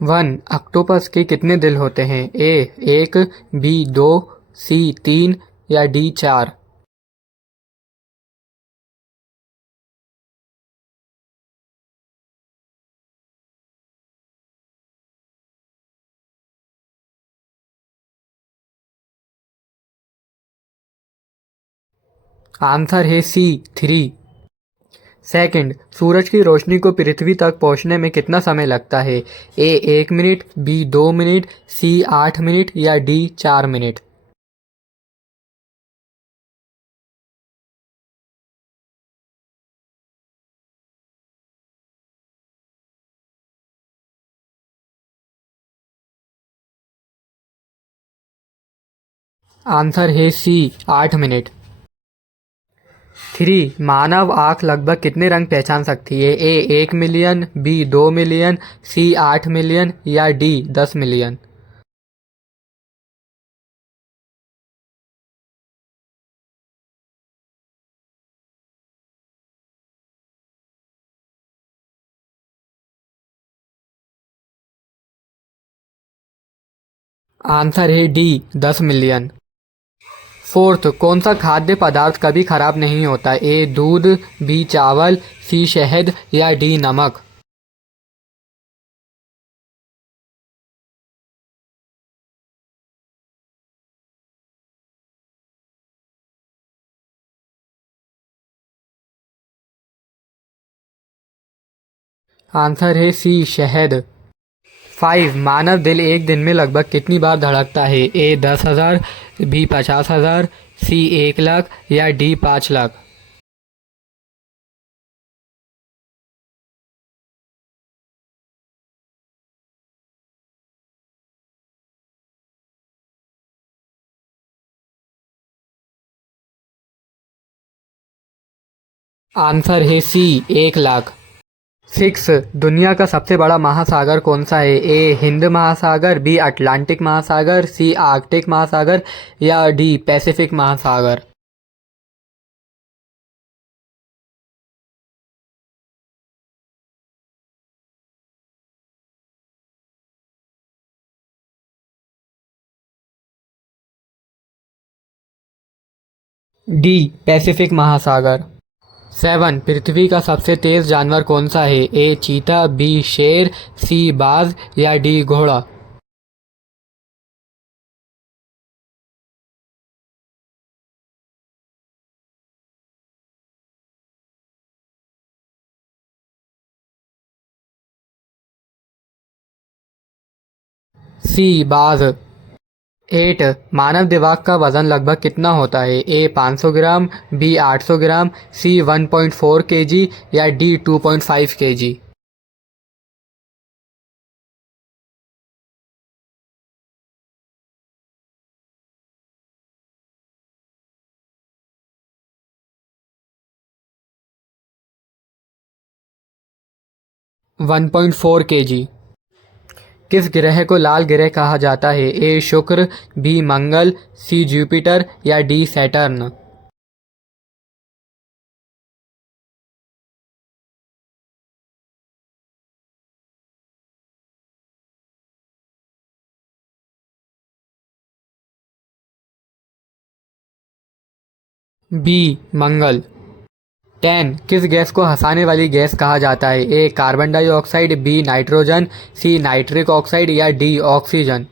One octopus के कितने दिल होते हैं? ए एक, बी दो, सी तीन या डी चार? आंसर है सी थ्री। सेकंड, सूरज की रोशनी को पृथ्वी तक पहुंचने में कितना समय लगता है? ए एक मिनट, बी दो मिनट, सी आठ मिनट या डी चार मिनट? आंसर है सी आठ मिनट। थ्री, मानव आँख लगभग कितने रंग पहचान सकती है? ए एक मिलियन, बी दो मिलियन, सी आठ मिलियन या डी 10 मिलियन? आंसर है डी 10 मिलियन। फोर्थ, कौन सा खाद्य पदार्थ कभी खराब नहीं होता? ए दूध, बी चावल, सी शहद या डी नमक? आंसर है सी शहद। फाइव, मानव दिल एक दिन में लगभग कितनी बार धड़कता है? ए 10,000, बी 50,000, सी 1 लाख या डी 5 लाख? आंसर है सी 1 लाख। सिक्स, दुनिया का सबसे बड़ा महासागर कौन सा है? ए हिंद महासागर, बी अटलांटिक महासागर, सी आर्कटिक महासागर या डी पैसिफिक महासागर? डी पैसिफिक महासागर। सेवन, पृथ्वी का सबसे तेज जानवर कौन सा है? ए चीता, बी शेर, सी बाज या डी घोड़ा? सी बाज। एट, मानव दिमाग का वजन लगभग कितना होता है? ए 500 ग्राम, बी 800 ग्राम, सी 1.4 केजी या D 2.5 KG? One point four KG. किस ग्रह को लाल ग्रह कहा जाता है? ए शुक्र, बी मंगल, सी जुपिटर या डी सैटर्न? बी मंगल। टेन, किस गैस को हंसाने वाली गैस कहा जाता है? ए कार्बन डाइऑक्साइड, बी नाइट्रोजन, सी नाइट्रिक ऑक्साइड या डी ऑक्सीजन?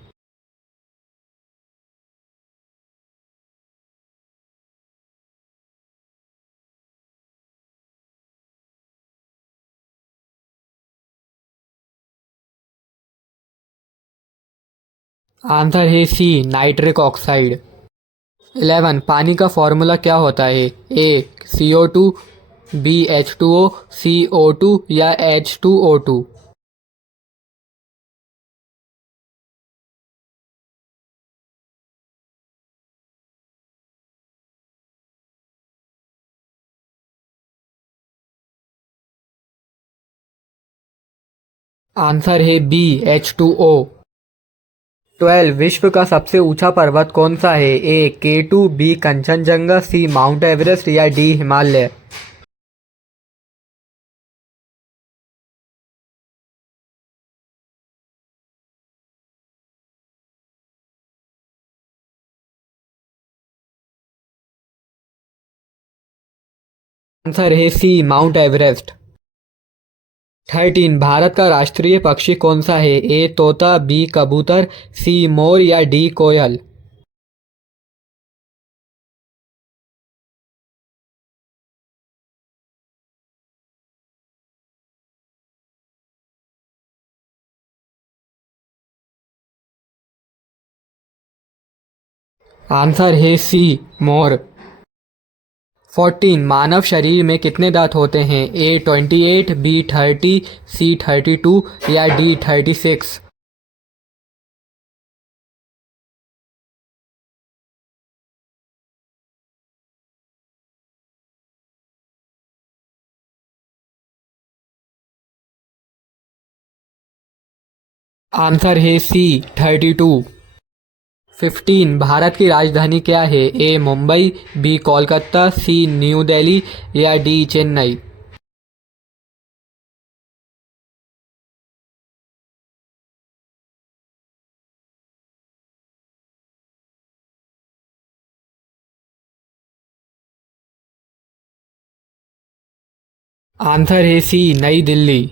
आंसर है सी नाइट्रिक ऑक्साइड। 11, पानी का फॉर्मूला क्या होता है? ए CO2, बी H2O, सी O2 या H2O2? आंसर है बी H2O। 12, विश्व का सबसे ऊंचा पर्वत कौन सा है? ए K2, बी कंचनजंगा, सी माउंट एवरेस्ट या डी हिमालय? आंसर है सी माउंट एवरेस्ट। 13 भारत का राष्ट्रीय पक्षी कौन सा है? ए तोता, बी कबूतर, सी मोर या डी कोयल। आंसर है सी मोर। 14 मानव शरीर में कितने दांत होते हैं? ए 28, बी 30, सी 32 या डी 36। आंसर है सी 32। 15 भारत की राजधानी क्या है? ए मुंबई, बी कोलकाता, सी न्यू दिल्ली या डी चेन्नई। आंसर है सी नई दिल्ली।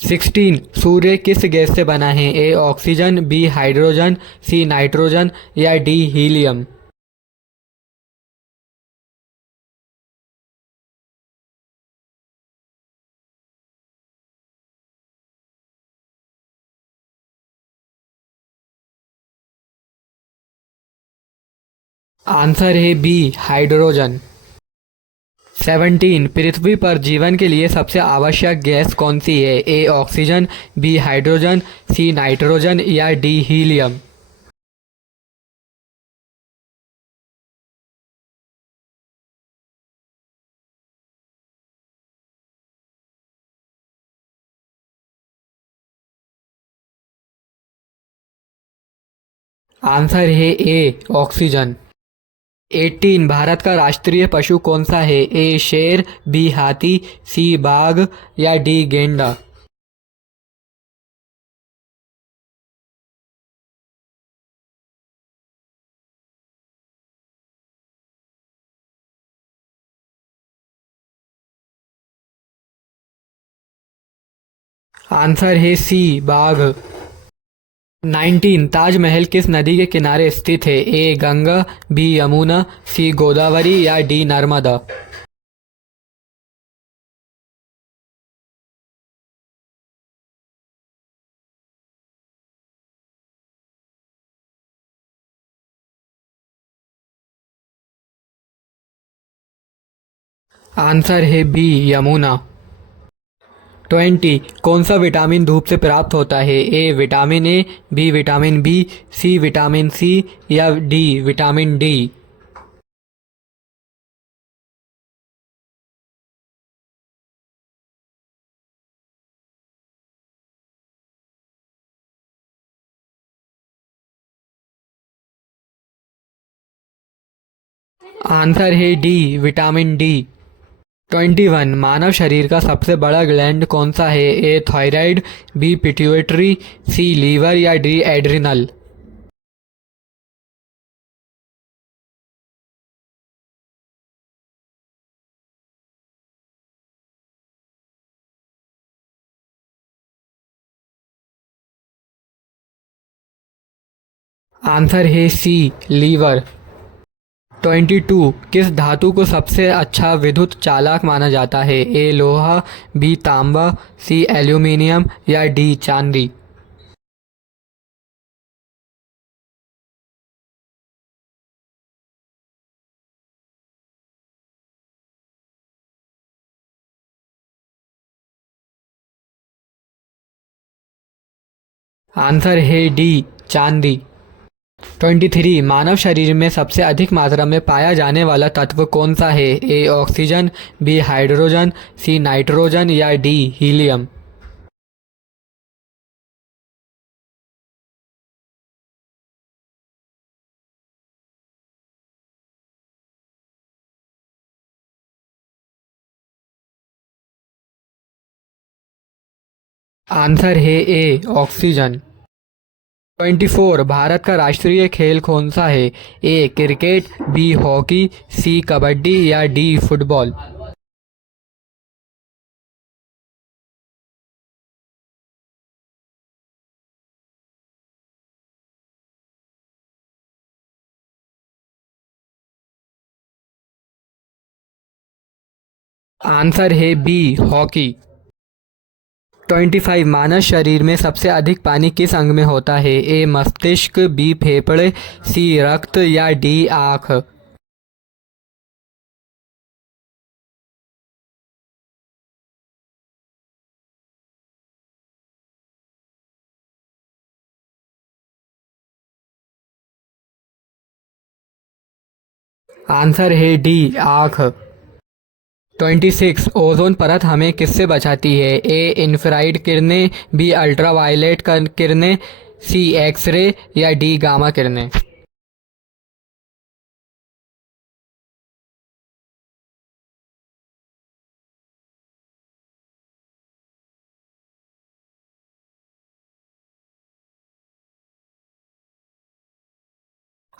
16 सूर्य किस गैस से बना है? A oxygen, B hydrogen, C nitrogen या डी हीलियम। आंसर है बी हाइड्रोजन। 17 पृथ्वी पर जीवन के लिए सबसे आवश्यक गैस कौन सी है? A oxygen, B hydrogen, C nitrogen या डी हीलियम। आंसर है ए ऑक्सीजन। 18 भारत का राष्ट्रीय पशु कौन सा है? ए शेर, बी हाथी, सी बाघ या डी गेंडा। आंसर है सी बाघ। 19 ताजमहल किस नदी के किनारे स्थित है? A Ganga, B Yamuna, C Godavari या डी नर्मदा। आंसर है बी यमुना। 20 कौन सा विटामिन धूप से प्राप्त होता है? A vitamin A, B vitamin B, C vitamin C या डी विटामिन डी। आंसर है डी विटामिन डी। 21 मानव शरीर का सबसे बड़ा ग्लैंड कौन सा है? A thyroid, B pituitary, C liver या डी एड्रिनल। आंसर है सी लीवर। 22 किस धातु को सबसे अच्छा विद्युत चालक माना जाता है? ए लोहा, बी तांबा, सी एल्यूमिनियम या डी चांदी। आंसर है डी चांदी। 23 मानव शरीर में सबसे अधिक मात्रा में पाया जाने वाला तत्व कौन सा है? A oxygen, B hydrogen, C nitrogen या डी हीलियम। आंसर है ए ऑक्सीजन। 24 भारत का राष्ट्रीय खेल कौन सा है? ए क्रिकेट, बी हॉकी, सी कबड्डी या डी फुटबॉल। आंसर है बी हॉकी। 25 मानव शरीर में सबसे अधिक पानी किस अंग में होता है? ए मस्तिष्क, बी फेफड़े, सी रक्त या डी आँख। आंसर है डी आँख। 26 ओजोन परत हमें किससे बचाती है? ए इंफ्रारेड किरणें, बी अल्ट्रावायलेट किरणें, सी एक्सरे या डी गामा किरणें।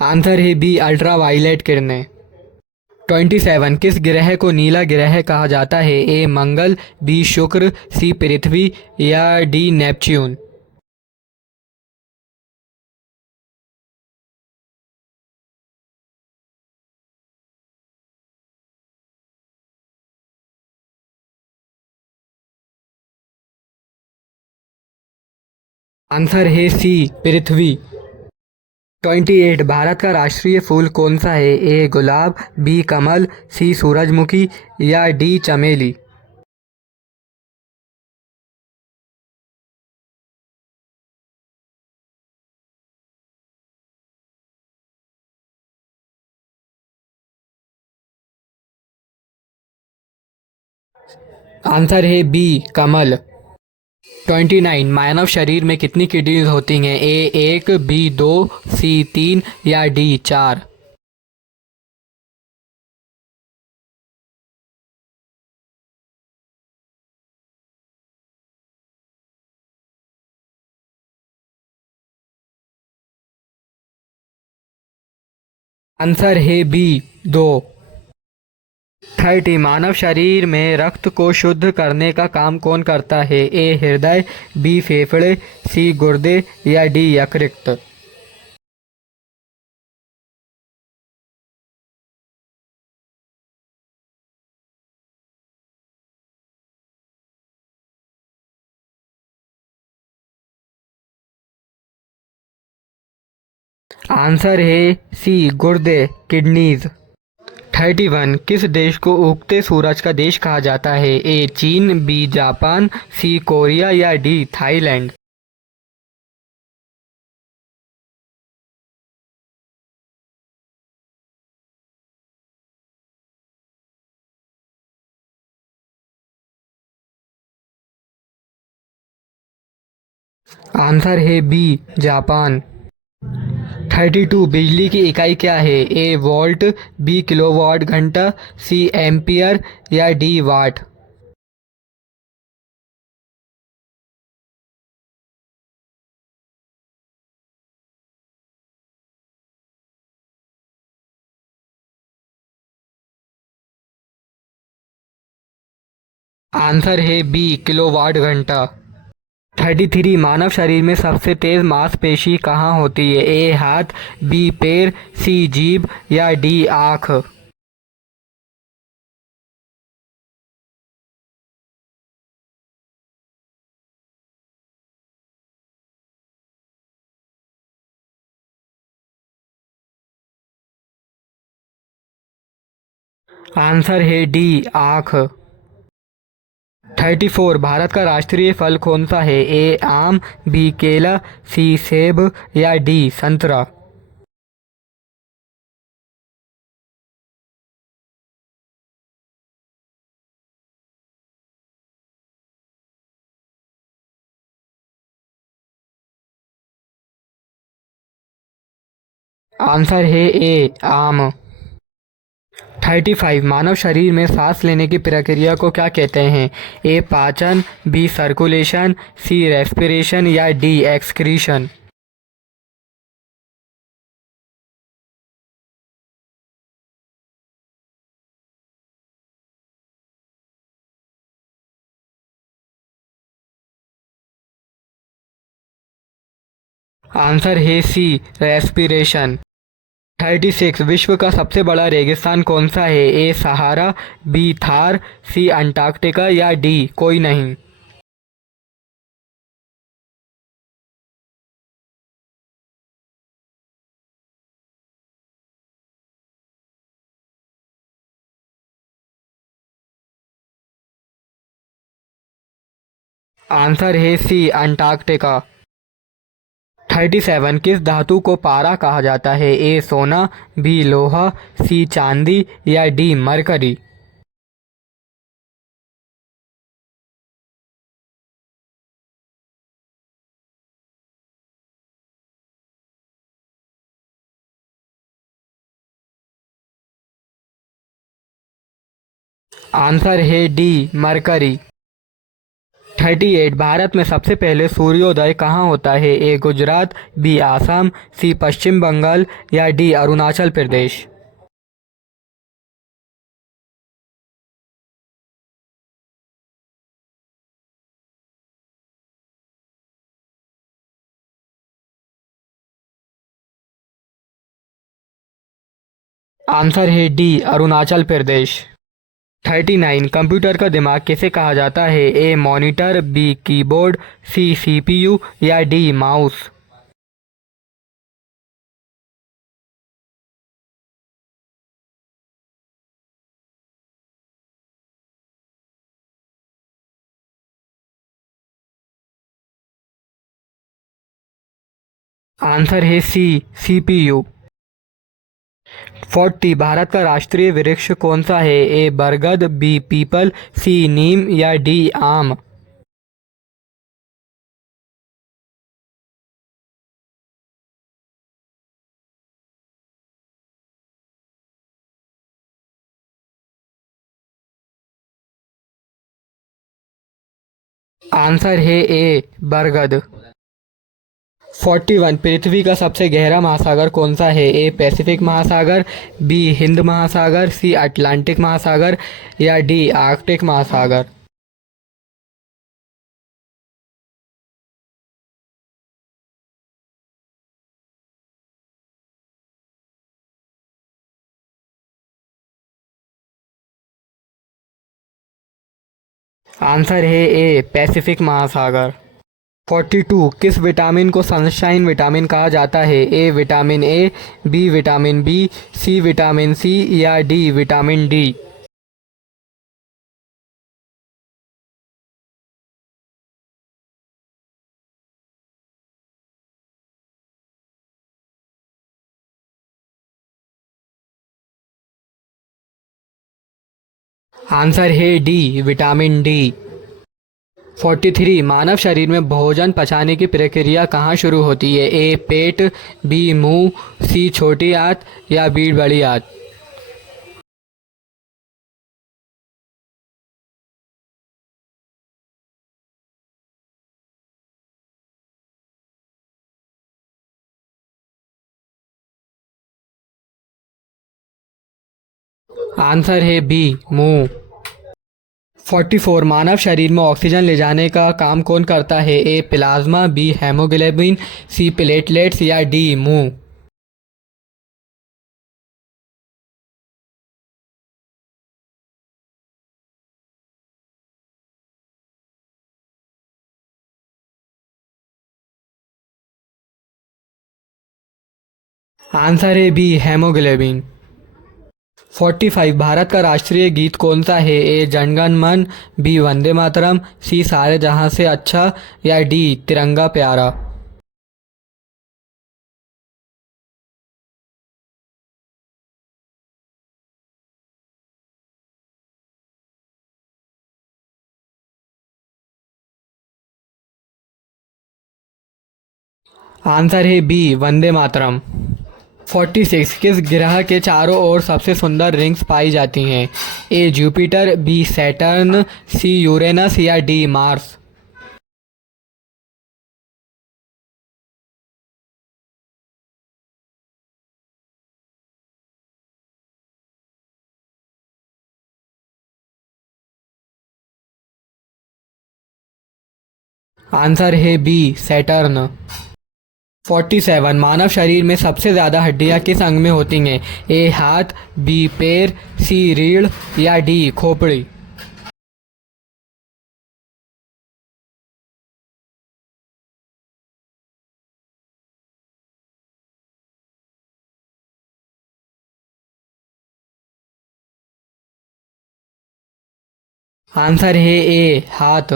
आंसर है बी अल्ट्रावायलेट किरणें। 27 किस ग्रह को नीला ग्रह कहा जाता है? ए मंगल, बी शुक्र, सी पृथ्वी या डी नेपच्यून। आंसर है सी पृथ्वी। 28 भारत का राष्ट्रीय फूल कौन सा है? ए गुलाब, बी कमल, सी सूरजमुखी या डी चमेली। आंसर है बी कमल। 29 मानव शरीर में कितनी किडनीज होती हैं? ए एक, बी दो, सी तीन या डी चार। आंसर है बी दो। 30 मानव शरीर में रक्त को शुद्ध करने का काम कौन करता है? ए हृदय, बी फेफड़े, सी गुर्दे या डी यकृत। आंसर है सी गुर्दे किडनीज। 31 किस देश को उगते सूरज का देश कहा जाता है? ए चीन, बी जापान, सी कोरिया या डी थाईलैंड। आंसर है बी जापान। 32 बिजली की इकाई क्या है? ए वोल्ट, बी किलोवाट घंटा, सी एम्पियर या डी वाट। आंसर है बी किलोवाट घंटा। 33 मानव शरीर में सबसे तेज मांसपेशी कहाँ होती है? ए हाथ, बी पैर, सी जीभ या डी आँख। आंसर है डी आँख। 34 भारत का राष्ट्रीय फल कौन सा है? ए आम, बी केला, सी सेब या डी संतरा। आंसर है ए आम। 35 मानव शरीर में सांस लेने की प्रक्रिया को क्या कहते हैं? ए पाचन, बी सर्कुलेशन, सी रेस्पिरेशन या डी एक्सक्रीशन। आंसर है सी रेस्पिरेशन। 36 विश्व का सबसे बड़ा रेगिस्तान कौन सा है? ए सहारा, बी थार, सी अंटार्कटिका या डी कोई नहीं। आंसर है सी अंटार्कटिका। 37 किस धातु को पारा कहा जाता है? ए सोना, बी लोहा, सी चांदी या डी मरकरी। आंसर है डी मरकरी। 38 भारत में सबसे पहले सूर्योदय कहाँ होता है? A Gujarat, B Assam, C Paschim Bengal या डी अरुणाचल प्रदेश। आंसर है डी अरुणाचल प्रदेश। 39 कंप्यूटर का दिमाग किसे कहा जाता है? A monitor, B keyboard, C CPU या डी माउस। आंसर है सी सीपीयू। 40 भारत का राष्ट्रीय वृक्ष कौन सा है? ए बरगद, बी पीपल, सी नीम या डी आम। आंसर है ए बरगद। 41 पृथ्वी का सबसे गहरा महासागर कौन सा है? ए पैसिफिक महासागर, बी हिंद महासागर, सी अटलांटिक महासागर या डी आर्कटिक महासागर। आंसर है ए पैसिफिक महासागर। 42 किस विटामिन को सनशाइन विटामिन कहा जाता है? A vitamin A, B vitamin B, C vitamin C या डी विटामिन डी। आंसर है डी विटामिन डी। 43 मानव शरीर में भोजन पचाने की प्रक्रिया कहाँ शुरू होती है? ए पेट, बी मुंह, सी छोटी आंत या बी बड़ी आंत। आंसर है बी मुंह। 44 मानव शरीर में ऑक्सीजन ले जाने का काम कौन करता है? A plasma, B haemoglobin, C platelets या डी मुंह। आंसर है बी हेमोग्लोबिन। 45 भारत का राष्ट्रीय गीत कौन सा है? ए जनगण मन, बी वंदे मातरम, सी सारे जहां से अच्छा या डी तिरंगा प्यारा। आंसर है बी वंदे मातरम। 46 किस ग्रह के चारों ओर सबसे सुंदर रिंग्स पाई जाती हैं? A Jupiter, B Saturn, C Uranus या डी मार्स। आंसर है बी सैटर्न। 47 मानव शरीर में सबसे ज़्यादा हड्डियाँ किस अंग में होती हैं? ए हाथ, बी पैर, सी रीढ़ या डी खोपड़ी। आंसर है ए हाथ।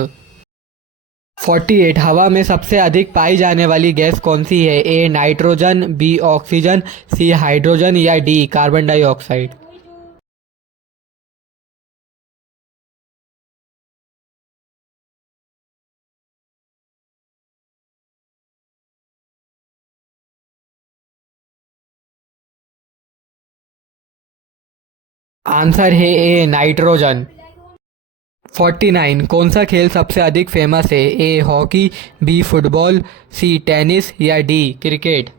48 हवा में सबसे अधिक पाई जाने वाली गैस कौन सी है? A nitrogen, B oxygen, C hydrogen या डी कार्बन डाइऑक्साइड। आंसर है ए नाइट्रोजन। 49 कौन सा खेल सबसे अधिक फेमस है? A hockey, B football, C tennis या डी क्रिकेट।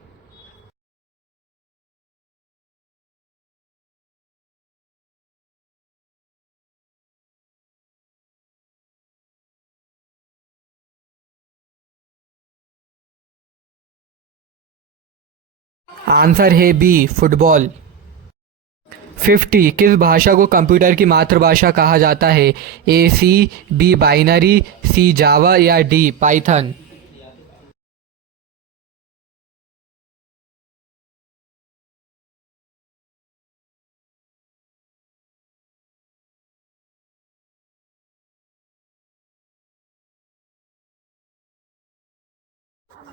आंसर है बी फुटबॉल। 50 किस भाषा को कंप्यूटर की मातृभाषा कहा जाता है? ए सी, बी बाइनरी, सी जावा या डी पाइथन।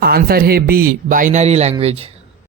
आंसर है बी बाइनरी लैंग्वेज।